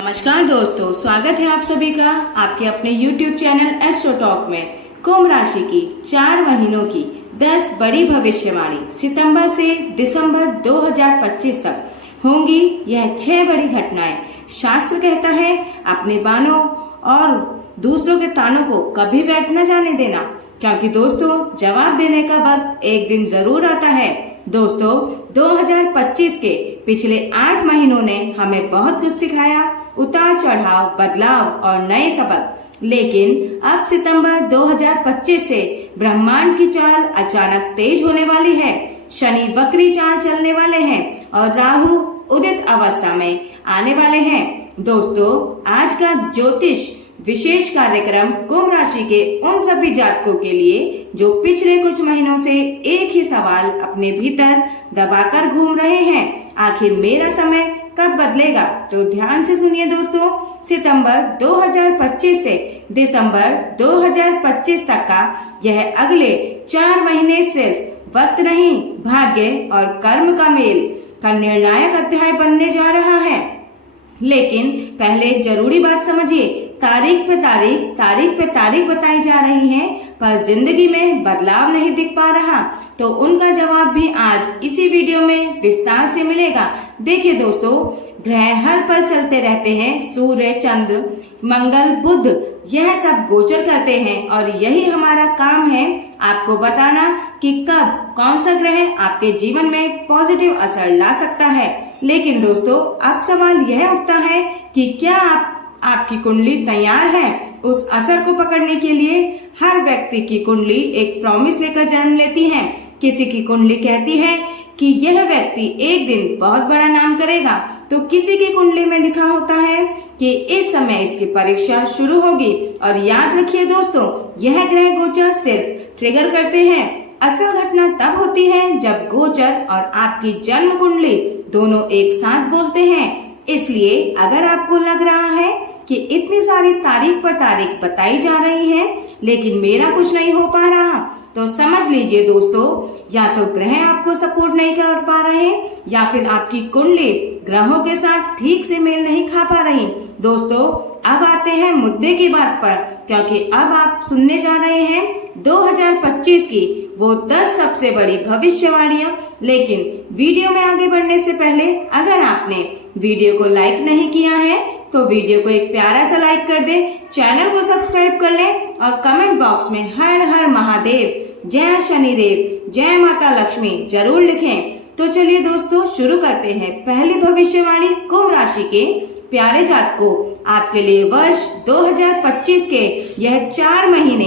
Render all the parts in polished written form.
नमस्कार दोस्तों, स्वागत है आप सभी का आपके अपने YouTube चैनल एस्ट्रो टॉक में। कुंभ राशि की 4 महीनों की 10 बड़ी भविष्यवाणी सितंबर से दिसंबर 2025 तक होंगी। यह 6 बड़ी घटनाएं। शास्त्र कहता है अपने बानों और दूसरों के तानों को कभी व्यर्थ न जाने देना, क्योंकि दोस्तों जवाब देने का वक्त एक दिन जरूर आता है। दोस्तों 2025 के पिछले 8 महीनों ने हमें बहुत कुछ सिखाया, उतार चढ़ाव, बदलाव और नए सबक। लेकिन अब सितंबर 2025 से ब्रह्मांड की चाल अचानक तेज होने वाली है। शनि वक्री चाल चलने वाले हैं और राहु उदित अवस्था में आने वाले हैं। दोस्तों आज का ज्योतिष विशेष कार्यक्रम कुंभ राशि के उन सभी जातकों के लिए जो पिछले कुछ महीनों से एक ही सवाल अपने भीतर दबाकर घूम रहे हैं, आखिर मेरा समय कब बदलेगा। तो ध्यान से सुनिए दोस्तों, सितंबर 2025 से दिसंबर 2025 तक का यह अगले 4 महीने सिर्फ वक्त नहीं, भाग्य और कर्म का मेल का निर्णायक अध्याय बनने जा रहा है। लेकिन पहले जरूरी बात समझिए, तारीख पे तारीख बताई जा रही है, पर जिंदगी में बदलाव नहीं दिख पा रहा, तो उनका जवाब भी आज इसी वीडियो में विस्तार से मिलेगा। देखिए दोस्तों, ग्रह हर पल चलते रहते हैं। सूर्य, चंद्र, मंगल, बुध यह सब गोचर करते हैं और यही हमारा काम है आपको बताना कि कब कौन सा ग्रह आपके जीवन में पॉजिटिव असर ला सकता है। लेकिन दोस्तों अब सवाल यह उठता है कि क्या आपकी कुंडली तैयार है उस असर को पकड़ने के लिए। हर व्यक्ति की कुंडली एक प्रॉमिस लेकर जन्म लेती है। किसी की कुंडली कहती है कि यह व्यक्ति एक दिन बहुत बड़ा नाम करेगा, तो किसी की कुंडली में लिखा होता है कि इस समय इसकी परीक्षा शुरू होगी। और याद रखिए दोस्तों, यह ग्रह गोचर सिर्फ ट्रिगर करते हैं। असल घटना तब होती है जब गोचर और आपकी जन्म कुंडली दोनों एक साथ बोलते हैं। इसलिए अगर आपको लग रहा है कि इतनी सारी तारीख पर तारीख बताई जा रही है लेकिन मेरा कुछ नहीं हो पा रहा, तो समझ लीजिए दोस्तों, या तो ग्रह आपको सपोर्ट नहीं कर पा रहे या फिर आपकी कुंडली ग्रहों के साथ ठीक से मेल नहीं खा पा रही। दोस्तों अब आते हैं मुद्दे की बात पर, क्योंकि अब आप सुनने जा रहे हैं 2025 की वो 10 सबसे बड़ी भविष्यवाणियां। लेकिन वीडियो में आगे बढ़ने से पहले अगर आपने वीडियो को लाइक नहीं किया है तो वीडियो को एक प्यारा सा लाइक कर दे, चैनल को सब्सक्राइब कर ले और कमेंट बॉक्स में हर हर महादेव, जय शनिदेव, जय माता लक्ष्मी जरूर लिखें। तो चलिए दोस्तों शुरू करते हैं। पहली भविष्यवाणी कुंभ राशि के प्यारे जातकों, आपके लिए वर्ष 2025 के यह 4 महीने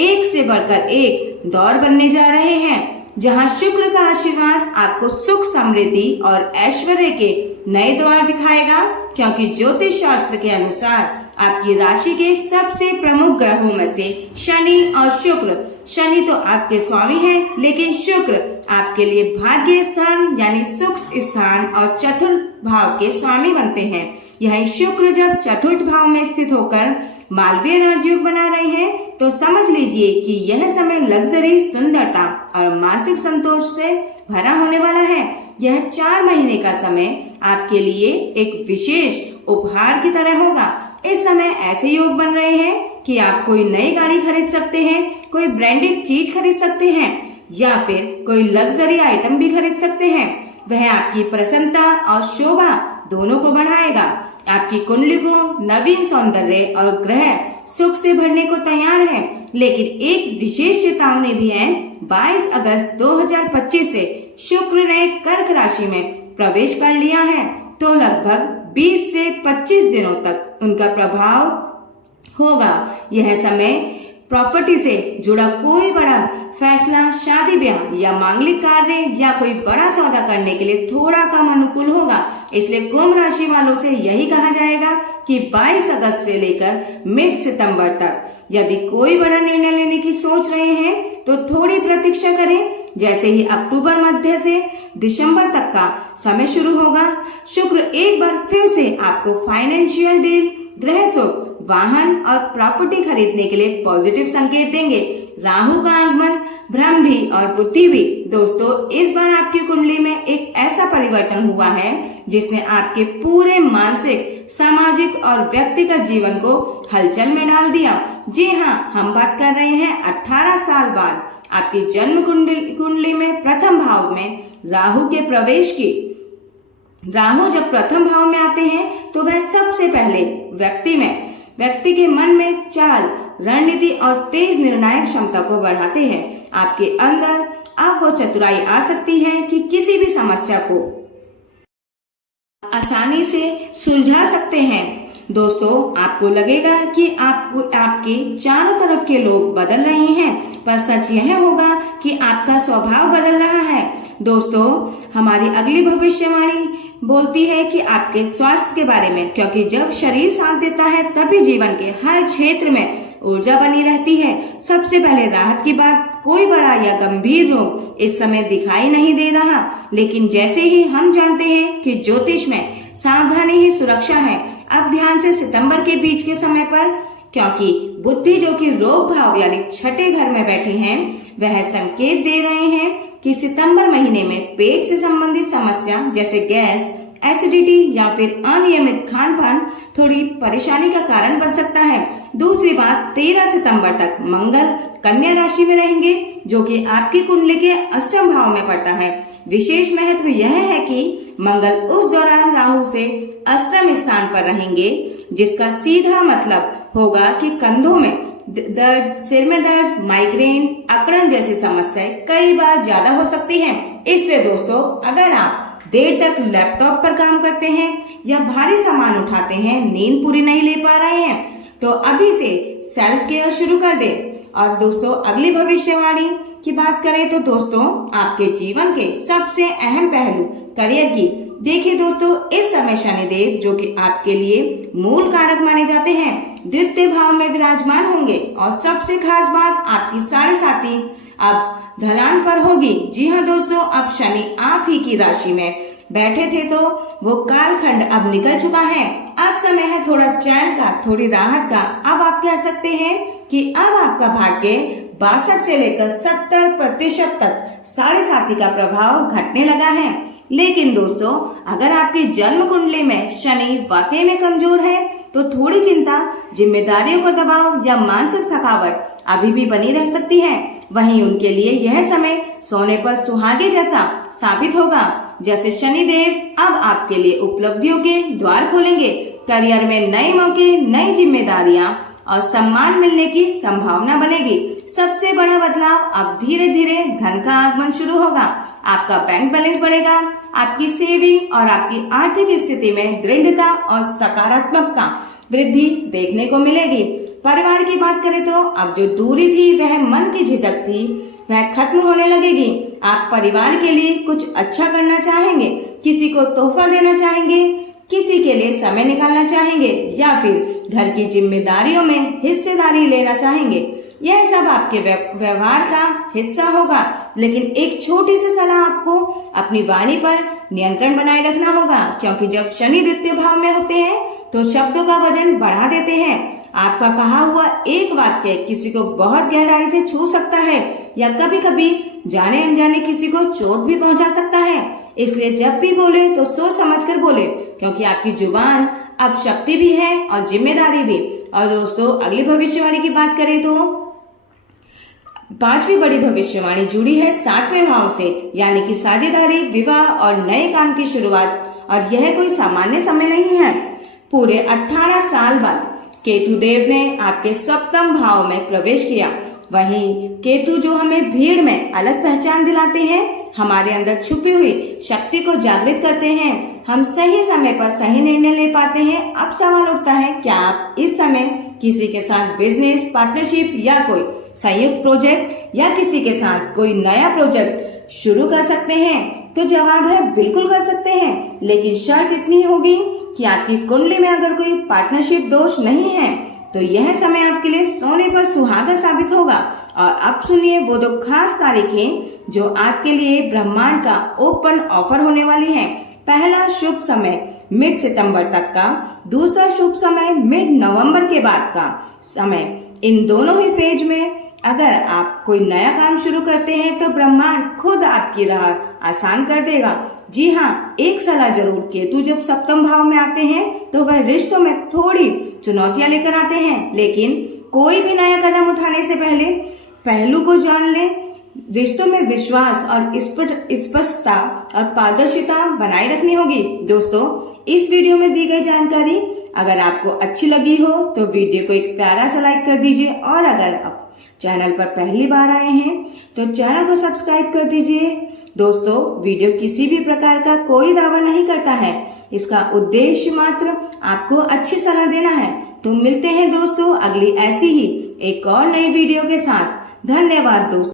एक से बढ़कर एक दौर बनने जा रहे हैं, जहां शुक्र का आशीर्वाद आपको सुख, समृद्धि और ऐश्वर्य के नए द्वार दिखाएगा। क्योंकि ज्योतिष शास्त्र के अनुसार आपकी राशि के सबसे प्रमुख ग्रहों में से शनि और शुक्र, शनि तो आपके स्वामी हैं, लेकिन शुक्र आपके लिए भाग्य स्थान यानी सुख स्थान और चतुर्थ भाव के स्वामी बनते हैं। यही शुक्र जब चतुर्थ भाव में स्थित होकर मालवीय राजयोग बना रहे हैं, तो समझ लीजिए कि यह समय लग्जरी, सुंदरता और मानसिक संतोष से भरा होने वाला है। यह 4 महीने का समय आपके लिए एक विशेष उपहार की तरह होगा। इस समय ऐसे योग बन रहे हैं कि आप कोई नई गाड़ी खरीद सकते हैं, कोई ब्रांडेड चीज खरीद सकते हैं या फिर कोई लग्जरी आइटम भी खरीद सकते हैं। वह आपकी प्रसन्नता और शोभा दोनों को बढ़ाएगा। आपकी कुंडली को नवीन सौंदर्य और ग्रह सुख से भरने को तैयार है। लेकिन एक विशेष चेतावनी भी है। 22 अगस्त 2025 से शुक्र ने कर्क राशि में प्रवेश कर लिया है, तो लगभग 20 से 25 दिनों तक उनका प्रभाव होगा। यह समय प्रॉपर्टी से जुड़ा कोई बड़ा फैसला, शादी ब्याह या मांगलिक कार्य या कोई बड़ा सौदा करने के लिए थोड़ा कम अनुकूल होगा। इसलिए कुंभ राशि वालों से यही कहा जाएगा कि 22 अगस्त से लेकर मिड सितंबर तक यदि कोई बड़ा निर्णय लेने की सोच रहे हैं तो थोड़ी प्रतीक्षा करें। जैसे ही अक्टूबर मध्य से दिसंबर तक का समय शुरू होगा, शुक्र एक बार फिर से आपको फाइनेंशियल डील, गृह सुख, वाहन और प्रॉपर्टी खरीदने के लिए पॉजिटिव संकेत देंगे। राहु का आगमन भ्रम भी और बुद्धि भी। दोस्तों, इस बार आपकी कुंडली में एक ऐसा परिवर्तन हुआ है जिसने आपके पूरे मानसिक, सामाजिक और व्यक्तिगत जीवन को हलचल में डाल दिया। जी हाँ, हम बात कर रहे हैं 18 साल बाद आपकी जन्म कुंडली में प्रथम भाव में राहु के प्रवेश की। राहु जब प्रथम भाव में आते हैं तो वह सबसे पहले व्यक्ति के मन में चाल, रणनीति और तेज निर्णायक क्षमता को बढ़ाते हैं। आपके अंदर अब वो चतुराई आ सकती है कि किसी भी समस्या को आसानी से सुलझा सकते हैं। दोस्तों, आपको लगेगा कि आपके चारों तरफ के लोग बदल रहे हैं, पर सच यह होगा कि आपका स्वभाव बदल रहा है। दोस्तों, हमारी अगली भविष्यवाणी बोलती है कि आपके स्वास्थ्य के बारे में, क्योंकि जब शरीर साथ देता है तभी जीवन के हर क्षेत्र में ऊर्जा बनी रहती है। सबसे पहले राहत की बात, कोई बड़ा या गंभीर रोग इस समय दिखाई नहीं दे रहा, लेकिन जैसे ही हम जानते हैं कि ज्योतिष में सावधानी ही सुरक्षा है, अब ध्यान से सितंबर के बीच के समय पर, क्योंकि बुद्धि जो कि रोग भाव यानी छठे घर में बैठे हैं, वह संकेत दे रहे हैं कि सितंबर महीने में पेट से संबंधित समस्या जैसे गैस, एसिडिटी या फिर अनियमित खान पान थोड़ी परेशानी का कारण बन सकता है। दूसरी बात, 13 सितंबर तक मंगल कन्या राशि में रहेंगे, जो कि आपकी कुंडली के अष्टम भाव में पड़ता है। विशेष महत्व यह है कि मंगल उस दौरान राहु से अष्टम स्थान पर रहेंगे, जिसका सीधा मतलब होगा कि कंधों में दर्द, सिर में दर्द, माइग्रेन, अकड़न जैसी समस्याएं कई बार ज्यादा हो सकती हैं। इसलिए दोस्तों, अगर आप देर तक लैपटॉप पर काम करते हैं या भारी सामान उठाते हैं, नींद पूरी नहीं ले पा रहे हैं, तो अभी से सेल्फ केयर शुरू कर दें। और दोस्तों, अगली भविष्यवाणी की बात करें तो दोस्तों, आपके जीवन के सबसे अहम पहलू करियर की। देखिए दोस्तों, इस समय शनिदेव, जो कि आपके लिए मूल कारक माने जाते हैं, द्वितीय भाव में विराजमान होंगे। और सबसे खास बात, आपकी 7.5 अब ढलान पर होगी। जी हाँ दोस्तों, अब शनि आप ही की राशि में बैठे थे तो वो कालखंड अब निकल चुका है। अब समय है थोड़ा चैन का, थोड़ी राहत का। अब आप कह सकते हैं कि अब आपका भाग्य 62 से लेकर 70% तक 7.5 का प्रभाव घटने लगा है। लेकिन दोस्तों, अगर आपकी जन्म कुंडली में शनि वाकई में कमजोर है तो थोड़ी चिंता, जिम्मेदारियों का दबाव या मानसिक थकावट अभी भी बनी रह सकती है। वहीं उनके लिए यह समय सोने पर सुहागे जैसा साबित होगा, जैसे शनिदेव अब आपके लिए उपलब्धियों के द्वार खोलेंगे। करियर में नए मौके, नई जिम्मेदारियां और सम्मान मिलने की संभावना बनेगी। सबसे बड़ा बदलाव, अब धीरे धीरे धन का आगमन शुरू होगा। आपका बैंक बैलेंस बढ़ेगा, आपकी सेविंग और आपकी आर्थिक स्थिति में दृढ़ता और सकारात्मकता वृद्धि देखने को मिलेगी। परिवार की बात करें तो अब जो दूरी थी, वह मन की झिझक थी, वह खत्म होने लगेगी। आप परिवार के लिए कुछ अच्छा करना चाहेंगे, किसी को तोहफा देना चाहेंगे, किसी के लिए समय निकालना चाहेंगे या फिर घर की जिम्मेदारियों में हिस्सेदारी लेना चाहेंगे। यह सब आपके व्यवहार का हिस्सा होगा, लेकिन एक छोटी सी सलाह, आपको अपनी वाणी पर नियंत्रण बनाए रखना होगा, क्योंकि जब शनि द्वितीय भाव में होते हैं तो शब्दों का वजन बढ़ा देते हैं। आपका कहा हुआ एक वाक्य किसी को बहुत गहराई से छू सकता है या कभी कभी जाने अनजाने किसी को चोट भी पहुंचा सकता है। इसलिए जब भी बोले तो सोच समझकर बोले, क्योंकि आपकी जुबान अब शक्ति भी है और जिम्मेदारी भी। और दोस्तों, अगली भविष्यवाणी की बात करें तो 5वीं बड़ी भविष्यवाणी जुड़ी है 7वें भाव से, यानी कि साझेदारी, विवाह और नए काम की शुरुआत। और यह कोई सामान्य समय नहीं है। पूरे 18 साल बाद केतु देव ने आपके 7वें भाव में प्रवेश किया। वहीं केतु जो हमें भीड़ में अलग पहचान दिलाते हैं, हमारे अंदर छुपी हुई शक्ति को जागृत करते हैं, हम सही समय पर सही निर्णय ले पाते हैं। अब सवाल उठता है, क्या आप इस समय किसी के साथ बिजनेस पार्टनरशिप या कोई संयुक्त प्रोजेक्ट या किसी के साथ कोई नया प्रोजेक्ट शुरू कर सकते हैं? तो जवाब है बिल्कुल कर सकते हैं, लेकिन शर्त इतनी होगी कि आपकी कुंडली में अगर कोई पार्टनरशिप दोष नहीं है तो यह समय आपके लिए सोने पर सुहागा साबित होगा। और अब सुनिए वो दो खास तारीखें जो आपके लिए ब्रह्मांड का ओपन ऑफर होने वाली हैं। पहला शुभ समय मिड सितंबर तक का, दूसरा शुभ समय मिड नवंबर के बाद का समय। इन दोनों ही फेज में अगर आप कोई नया काम शुरू करते हैं तो ब्रह्मांड खुद आपकी राह आसान कर देगा। जी हाँ, एक सलाह जरूर, केतु जब सप्तम भाव में आते हैं तो वह रिश्तों में थोड़ी चुनौतियां लेकर आते हैं, लेकिन कोई भी नया कदम उठाने से पहले पहलू को जान ले। रिश्तों में विश्वास और स्पष्टता और पारदर्शिता बनाए रखनी होगी। दोस्तों, इस वीडियो में दी गई जानकारी अगर आपको अच्छी लगी हो तो वीडियो को एक प्यारा सा लाइक कर दीजिए, और अगर आप चैनल पर पहली बार आए हैं तो चैनल को सब्सक्राइब कर दीजिए। दोस्तों, वीडियो किसी भी प्रकार का कोई दावा नहीं करता है, इसका उद्देश्य मात्र आपको अच्छी सलाह देना है। तो मिलते हैं दोस्तों अगली ऐसी ही एक और नई वीडियो के साथ। धन्यवाद दोस्तों।